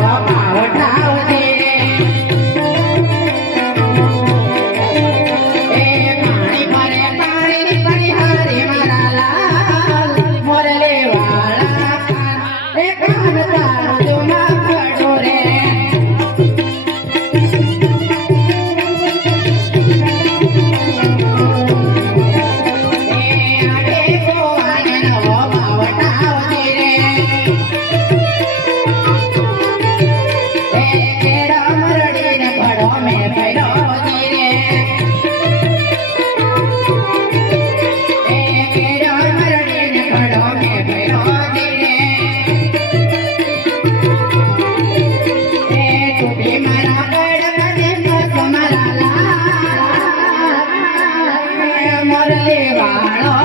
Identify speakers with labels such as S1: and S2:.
S1: out. વાળો